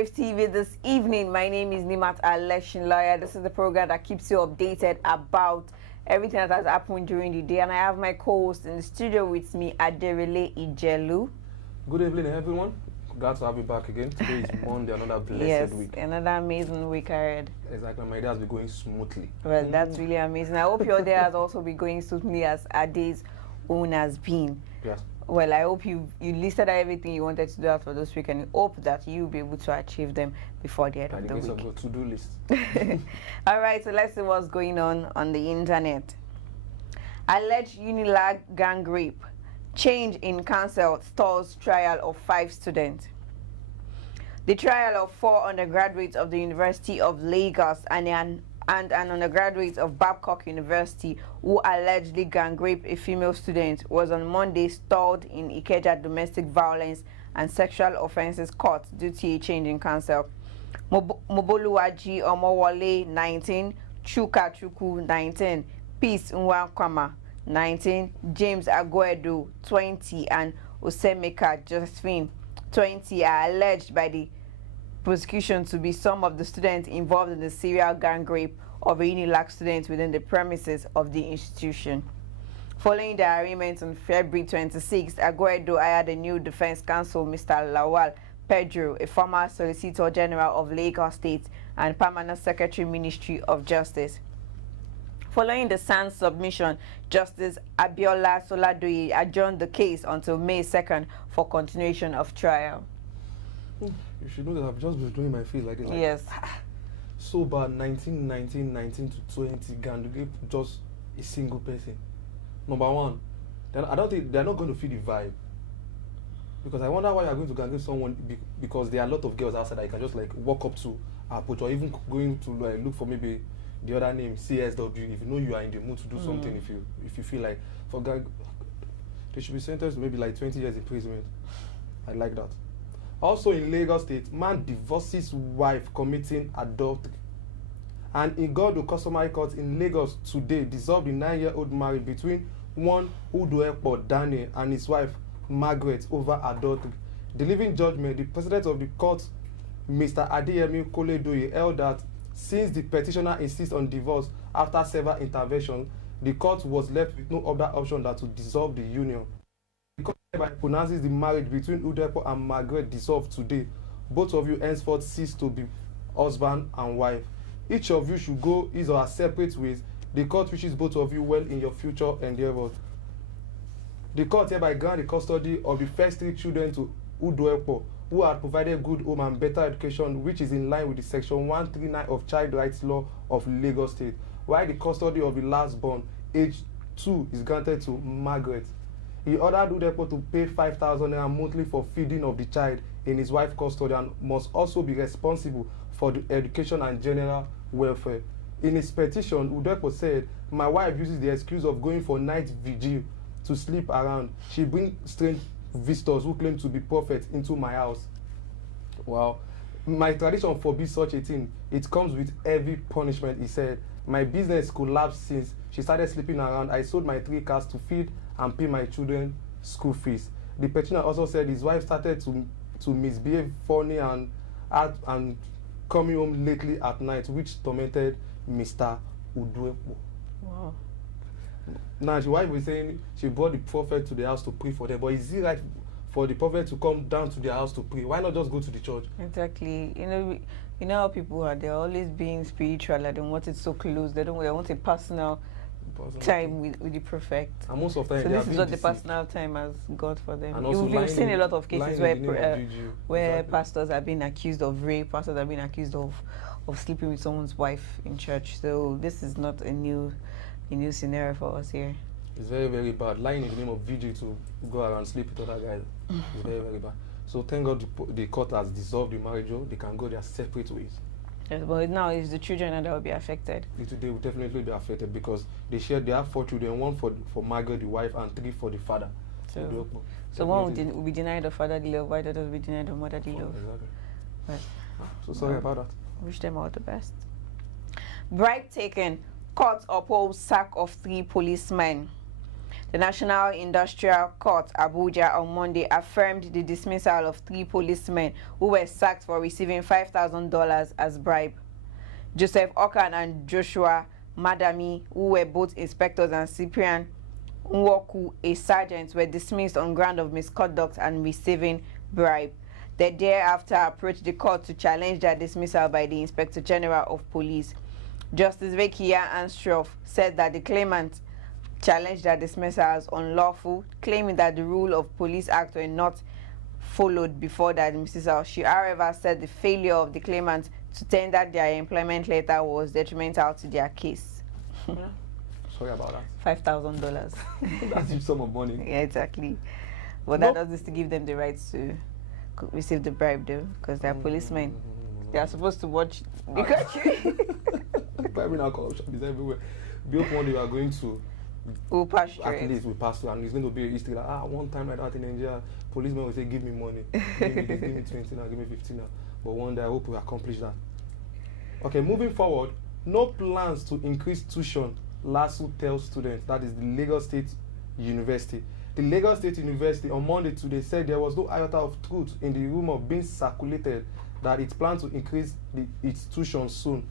Wave TV this evening. My name is Nimat Election Lawyer. This is the program that keeps you updated about everything that has happened during the day. And I have my co-host in the studio with me, Aderele Ijelu. Good evening, everyone. Glad to have you back again. Today is Monday, another blessed week. Another amazing week ahead. Exactly. My day has been going smoothly. Well, that's really amazing. I hope your day has also been going smoothly as our day's own has been. Yes. Well, I hope you listed out everything you wanted to do out for this week, and hope that you'll be able to achieve them before the end of the week. Of your to-do list. All right, so let's see what's going on the internet. Alleged UNILAG gang rape. Change in counsel stalls trial of 5 students. The trial of 4 undergraduates of the University of Lagos and an undergraduate of Babcock University who allegedly gang raped a female student was on Monday stalled in Ikeja Domestic Violence and Sexual Offences Court due to a change in counsel. Moboluwaji Omowole, 19, Chuka Chuku, 19, Peace Nwakwama, 19, James Aguedo, 20, and Osemeka Josephine, 20, are alleged by the prosecution to be some of the students involved in the serial gang rape of a UNILAG student within the premises of the institution. Following the arraignment on February 26, Aguedo hired a new defense counsel, Mr. Lawal Pedro, a former Solicitor General of Lagos State and Permanent Secretary, Ministry of Justice. Following the SAN's submission, Justice Abiola Soladoye adjourned the case until May 2nd for continuation of trial. You should know that I've just been doing my face like this. Like, yes. So bad, 19 to 20, gang rape just a single person. Number one, I don't think they're not going to feel the vibe. Because I wonder why you're going to gang rape someone because there are a lot of girls outside that you can just like walk up to, approach, or even going to look for maybe the other name, CSW, if you know you are in the mood to do something, if you feel like, for gang, they should be sentenced to maybe like 20 years imprisonment. I like that. Also in Lagos State, man divorces wife committing adultery. And in Igodo Customary Court in Lagos today dissolved the 9-year-old marriage between one Udoepo Daniel and his wife Margaret over adultery. Delivering judgment, the president of the court, Mr. Adeyemi Koledoye, held that since the petitioner insists on divorce after several interventions, the court was left with no other option than to dissolve the union. The court hereby pronounces the marriage between Udoepo and Margaret dissolved today. Both of you henceforth cease to be husband and wife. Each of you should go his or her separate ways. The court wishes both of you well in your future endeavors. The court hereby grant the custody of the first 3 children to Udoepo, who had provided good home and better education, which is in line with the Section 139 of Child Rights Law of Lagos State, while the custody of the last born, age 2, is granted to Margaret. He ordered Udoepo to pay 5,000 naira monthly for feeding of the child in his wife's custody and must also be responsible for the education and general welfare. In his petition, Udoepo said, "My wife uses the excuse of going for night vigil to sleep around. She brings strange visitors who claim to be prophets into my house. Wow. My tradition forbids such a thing. It comes with heavy punishment," he said. "My business collapsed since she started sleeping around. I sold my 3 cars to feed and pay my children school fees." The petitioner also said his wife started to misbehave funny and coming home lately at night, which tormented Mr. Udoepo. Wow. Now, his wife was saying she brought the prophet to the house to pray for them. But is it right for the prophet to come down to their house to pray? Why not just go to the church? Exactly. You know how people are. They're always being spiritual. They don't want it so close. They want a personal time with the prophet. And most of the time, so this is what the personal time has got for them. You've seen a lot of cases where pastors are being accused of rape, pastors are being accused of sleeping with someone's wife in church. So this is not a new scenario for us here. It's very, very bad. Lying in the name of vigil to go around sleep with other guys is very, very bad. So thank God the court has dissolved the marriage. They can go their separate ways. Yes, but now it's the children that will be affected. They will definitely be affected because they have 4 children, 1 for Margaret, the wife, and 3 for the father. So one will be denied the fatherly love, while the other will be denied the motherly love. Exactly. But, so sorry about that. Wish them all the best. Bribe taken. Court upholds sack of 3 policemen. The National Industrial Court, Abuja, on Monday affirmed the dismissal of 3 policemen who were sacked for receiving $5,000 as bribe. Joseph Okan and Joshua Madami, who were both inspectors, and Cyprian Nwoku, a sergeant, were dismissed on ground of misconduct and receiving bribe. They thereafter approached the court to challenge their dismissal by the Inspector General of Police. Justice Vekia Anstroff said that the claimant challenged their dismissal as unlawful, claiming that the rule of Police Act were not followed before their dismissal. She, however, said the failure of the claimant to tender their employment letter was detrimental to their case. Sorry about that. $5,000. That's a huge sum of money. Yeah, exactly. But that doesn't to give them the right to receive the bribe, though, because they're policemen. They are supposed to watch the country. Bribing and corruption is everywhere. We hope one day we are going to. We'll pass through At least we pass through, and it's going to be a history like, one time like that in Nigeria, policemen will say, give me money. Give me this, give me 20 now, give me 15 now. But one day I hope we accomplish that. Okay, moving forward, no plans to increase tuition, LASU tells students. That is the Lagos State University. The Lagos State University on Monday today said there was no iota of truth in the rumor being circulated that it plans to increase its tuition soon.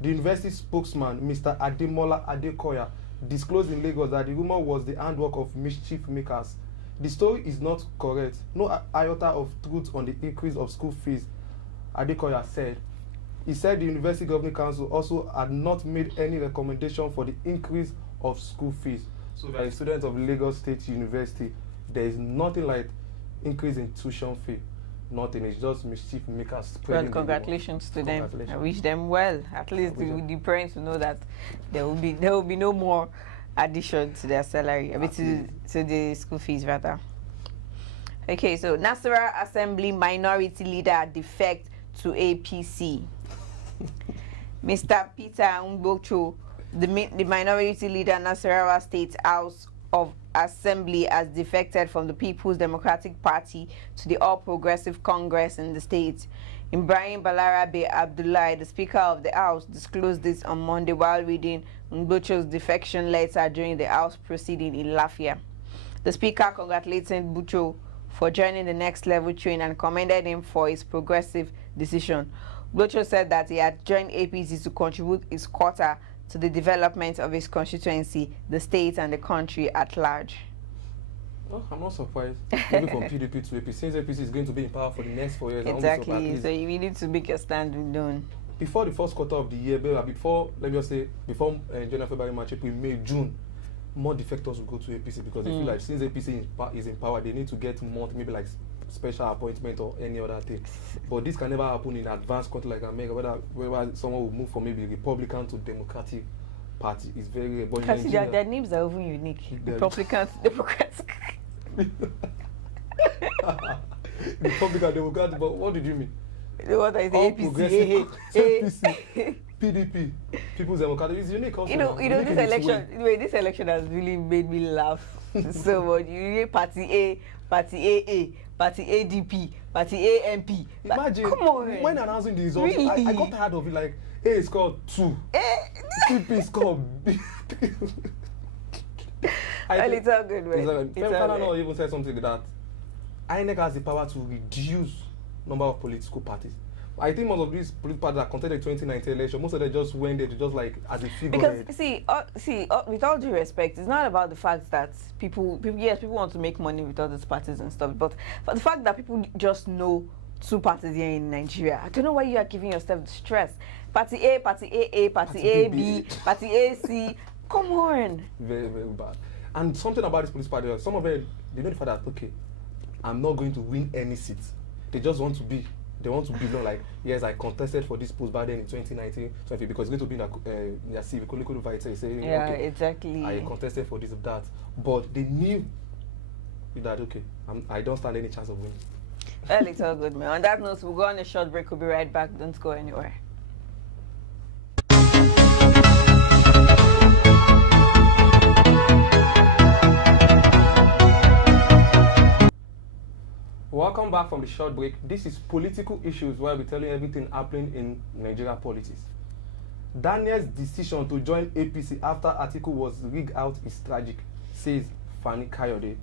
The university spokesman, Mr. Ademola Adekoya, disclosed in Lagos that the rumor was the handwork of mischief makers. The story is not correct. No iota of truth on the increase of school fees, Adekoya said. He said the University Governing Council also had not made any recommendation for the increase of school fees. So for students of Lagos State University, there is nothing like increase in tuition fee. Nothing. It's just mischief makers. Well, congratulations to them. I wish them well. At least the parents will know that there will be no more addition to their salary. I mean to the school fees rather. Okay, so Nasarawa Assembly Minority Leader defect to APC. Mr. Peter Ngbocho, the minority leader Nasarawa State House of Assembly, has defected from the People's Democratic Party to the All Progressive Congress in the state. Ibrahim Balarabe Abdullahi, the Speaker of the House, disclosed this on Monday while reading Ngbocho's defection letter during the House proceeding in Lafia. The Speaker congratulated Ngbocho for joining the Next Level train and commended him for his progressive decision. Ngbocho said that he had joined APC to contribute his quota to the development of his constituency, the state, and the country at large. Well, I'm not surprised. Moving from PDP to APC, since APC is going to be in power for the next 4 years. Exactly. So you need to make your stand known. Before the first quarter of the year, before let me just say, before January, February, March, April, May, June, more defectors will go to APC because they feel like since APC is in power, they need to get more, maybe like special appointment or any other thing. But this can never happen in advanced country like America, whether someone will move from maybe Republican to Democratic Party is very rare. But because their names are even unique. Republicans, Democrats. Republican, Democratic, but what did you mean? What is the APC? APC, PDP, People's Democratic is unique also. You know, this election has really made me laugh so much. You hear Party A, Party AA, Party ADP, Party AMP. Imagine, come on. When announcing the results, really? I got tired of it. Like, A is called 2, PP is called B. Well, it's all good, man. Fana even said something like that. INEC has the power to reduce number of political parties. I think most of these political parties that contested the 2019 election, most of them just went there to just like as a figurehead. Because with all due respect, it's not about the fact that people want to make money with all these parties and stuff, but for the fact that people just know 2 parties here in Nigeria. I don't know why you are giving yourself the stress. Party A, Party AA, Party AB, Party AC. Come on. Very, very bad. And something about this political party, some of them, they know the fact that, okay, I'm not going to win any seats. They just want to be. They want to belong. Like, yes, I contested for this post back then in 2019, because it's going to be in their CV. Saying, yeah, okay, exactly. I contested for this or that, but they knew that okay, I don't stand any chance of winning. Well, it's all good, man. On that note, we'll go on a short break. We'll be right back. Don't go anywhere. Welcome back from the short break. This is Political Issues, where we tell you everything happening in Nigeria politics. Daniel's decision to join APC after Atiku was rigged out is tragic, says Fani-Kayode.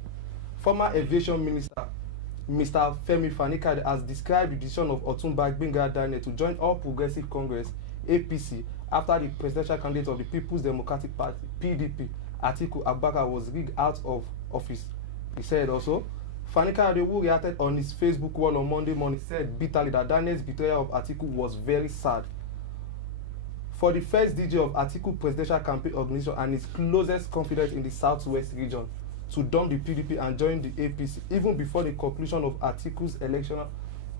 Former Aviation Minister Mr. Fani-Kayode has described the decision of Otunba Gbenga Daniel to join All Progressive Congress (APC) after the presidential candidate of the People's Democratic Party (PDP), Atiku Abubakar, was rigged out of office. He said also, Fani-Kayode, who reacted on his Facebook wall on Monday morning, said bitterly that Daniel's betrayal of Atiku was very sad. For the first DJ of Atiku presidential campaign organization and his closest confidant in the Southwest region to dump the PDP and join the APC even before the conclusion of Atiku's electoral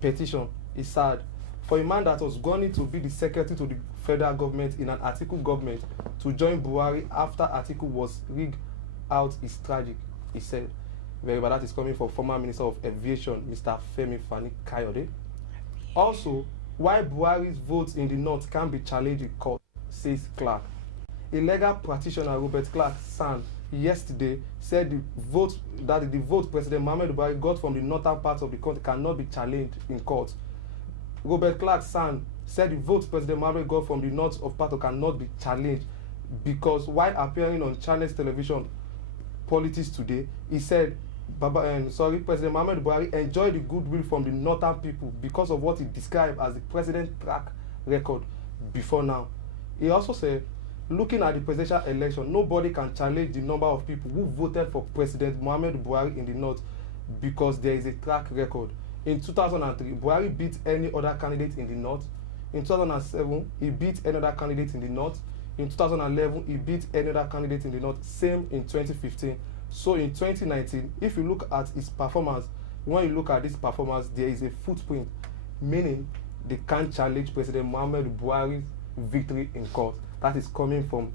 petition is sad. For a man that was going to be the secretary to the federal government in an Atiku government to join Buhari after Atiku was rigged out is tragic, he said. Very bad. That is coming from former Minister of Aviation, Mr. Fani-Kayode. Also, why Buhari's votes in the north can be challenged in court, says Clarke. A legal practitioner, Robert Clarke San, yesterday said the vote President Muhammadu Buhari got from the northern part of the country cannot be challenged in court. Robert Clarke San said the vote President Muhammadu got from the north of Pato cannot be challenged because while appearing on Channels Television Politics Today, he said President Muhammadu Buhari enjoyed the goodwill from the northern people because of what he described as the president's track record before now. He also said, looking at the presidential election, nobody can challenge the number of people who voted for President Muhammadu Buhari in the north because there is a track record. In 2003, Buhari beat any other candidate in the north. In 2007, he beat another candidate in the north. In 2011, he beat another candidate in the north. Same in 2015. So in 2019, if you look at his performance, when you look at this performance, there is a footprint, meaning they can't challenge President Muhammadu Buhari's victory in court. That is coming from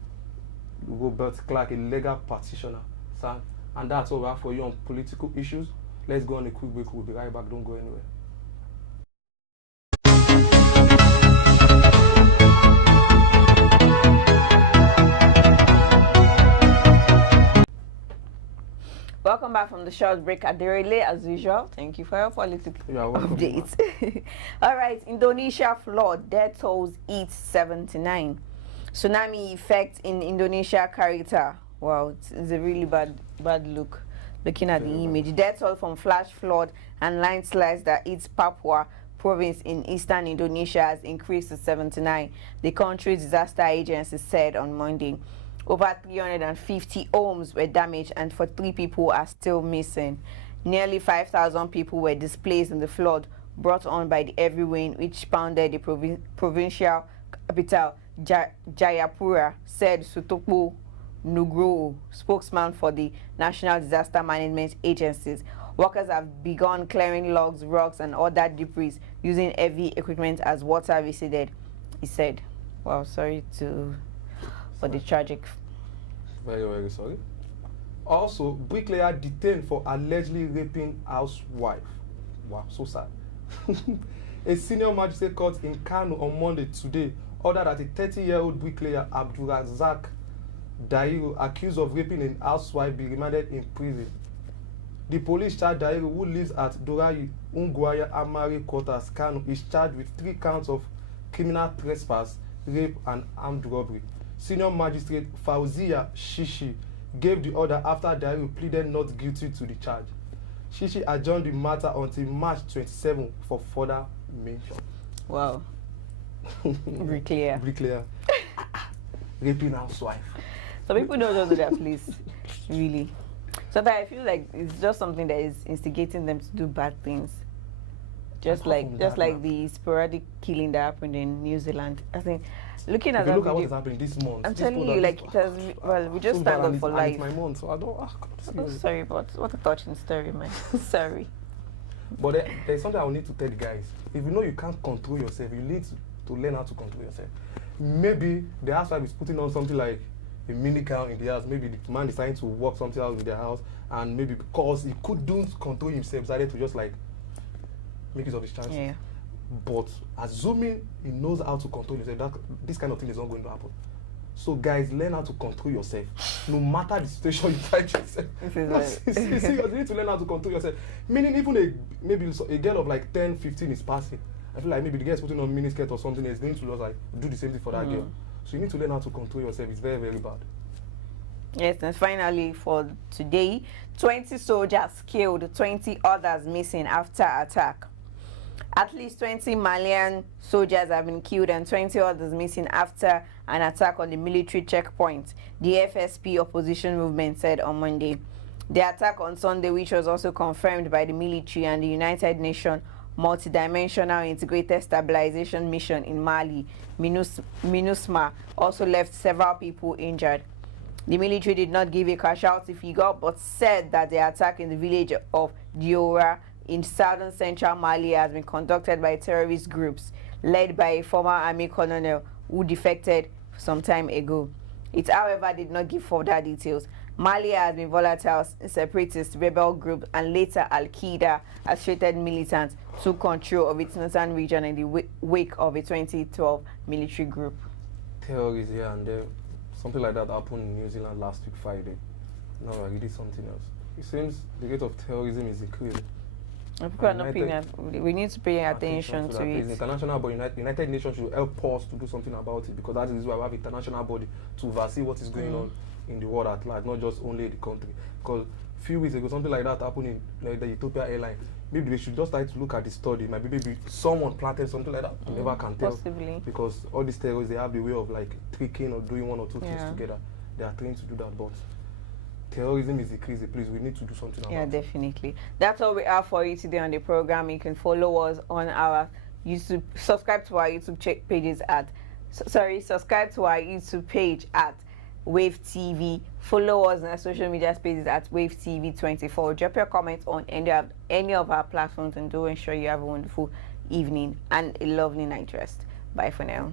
Robert Clarke, a legal practitioner. Sir. And that's all we have for you on political issues. Let's go on a quick break. We'll be right back. Don't go anywhere. Welcome back from the short break at the relay as usual. Thank you for your political updates. All right, Indonesia flood, death tolls hit 79. Tsunami effect in Indonesia Carita. Wow, it's a really bad look. Looking at the image, death toll from flash flood and landslides that hit Papua province in eastern Indonesia has increased to 79. The country's disaster agency said on Monday. Over 350 homes were damaged and 43 people are still missing. Nearly 5,000 people were displaced in the flood brought on by the heavy rain which pounded the provincial capital Jayapura, said Sutopo Nugroho, spokesman for the National Disaster Management Agencies. Workers have begun clearing logs, rocks and other debris using heavy equipment as water receded, he said. Wow, sorry for the tragic. Very, very sorry. Also, bricklayer detained for allegedly raping housewife. Wow, so sad. A senior magistrate court in Kano on Monday today ordered that a 30-year-old bricklayer, Abdulrazak Dairo, accused of raping a housewife, be remanded in prison. The police charged Dairo, who lives at Dorayi Ungwaya Amari Quarters, Kano, is charged with 3 counts of criminal trespass, rape and armed robbery. Senior magistrate Fauzia Shishi gave the order after Dairo pleaded not guilty to the charge. Shishi adjourned the matter until March 27 for further mention. Wow. Bricklayer. Bricklayer. Raping housewife. Some people don't do that, please. Really. Sometimes I feel like it's just something that is instigating them to do bad things. Just like the sporadic killing that happened in New Zealand. I think looking at that, look at what is happening this month. I'm telling you, like it has. Well, we just thank God for life. It's my month, so I don't. Oh, sorry, but what a touching story, man. Sorry. But there's something I need to tell the guys. If you know you can't control yourself, you need to learn how to control yourself. Maybe the housewife is putting on something like a mini car in the house. Maybe the man is trying to work something out in their house, and maybe because he couldn't control himself, decided to just like make use of his chances. Yeah. But assuming he knows how to control himself, this kind of thing is not going to happen. So guys, learn how to control yourself. No matter the situation you find yourself. Seriously, you need to learn how to control yourself. Meaning even maybe a girl of like 10, 15 is passing. I feel like maybe the girl is putting on miniskirt or something, is going to like do the same thing for that girl. So you need to learn how to control yourself. It's very, very bad. Yes, and finally for today, 20 soldiers killed, 20 others missing after attack. At least 20 Malian soldiers have been killed and 20 others missing after an attack on the military checkpoint, the FSP opposition movement said on Monday. The attack on Sunday, which was also confirmed by the military and the United Nations Multidimensional Integrated Stabilization Mission in Mali, MINUSMA, also left several people injured. The military did not give a casualty figure but said that the attack in the village of Diora in southern central Mali has been conducted by terrorist groups led by a former army colonel who defected some time ago. It, however, did not give further details. Mali has been volatile since separatist rebel groups and later Al-Qaeda associated militants took control of its northern region in the wake of a 2012 military group. Terrorists here and there. Something like that happened in New Zealand last week Friday. Now I did something else. It seems the rate of terrorism is increasing. People are not paying. We need to pay attention to it. International body, United Nations should help us to do something about it, because that is why we have an international body to oversee what is going on in the world at large, not just only the country. Because a few weeks ago, something like that happened in like, the Ethiopia airline. Maybe they should just try to look at the study. Maybe someone planted something like that. You never can tell. Possibly. Because all these terrorists, they have the way of like tricking or doing one or two things together. They are trained to do that, but terrorism is decreasing. Please, we need to do something about it. Yeah, definitely. That's all we have for you today on the program. You can follow us on our YouTube. Subscribe to our YouTube pages at. Subscribe to our YouTube page at Wave TV. Follow us on our social media pages at Wave TV 24. Drop your comments on any of our platforms, and do ensure you have a wonderful evening and a lovely night rest. Bye for now.